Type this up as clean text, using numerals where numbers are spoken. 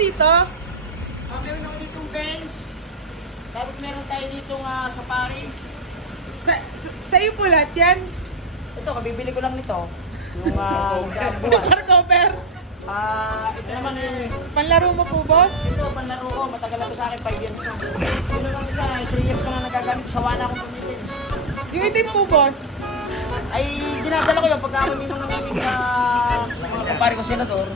dito? Meron ako ditong Benz. Tapos meron tayo ditong Safari. Sa'yo po lahat yan? Ito, kabibili ko lang nito. Yung Car cover. ito naman Panlaro mo po, boss? ito, panlaro ko. Matagal na to sa akin, 5 years na. Ito naman isa, 3 years ko na nagagamit. Sawa na akong pamilya. Yung itim po, boss? Ay, dinadala ko yung pagka kami nung nanginig sa mga kumpare ko senador.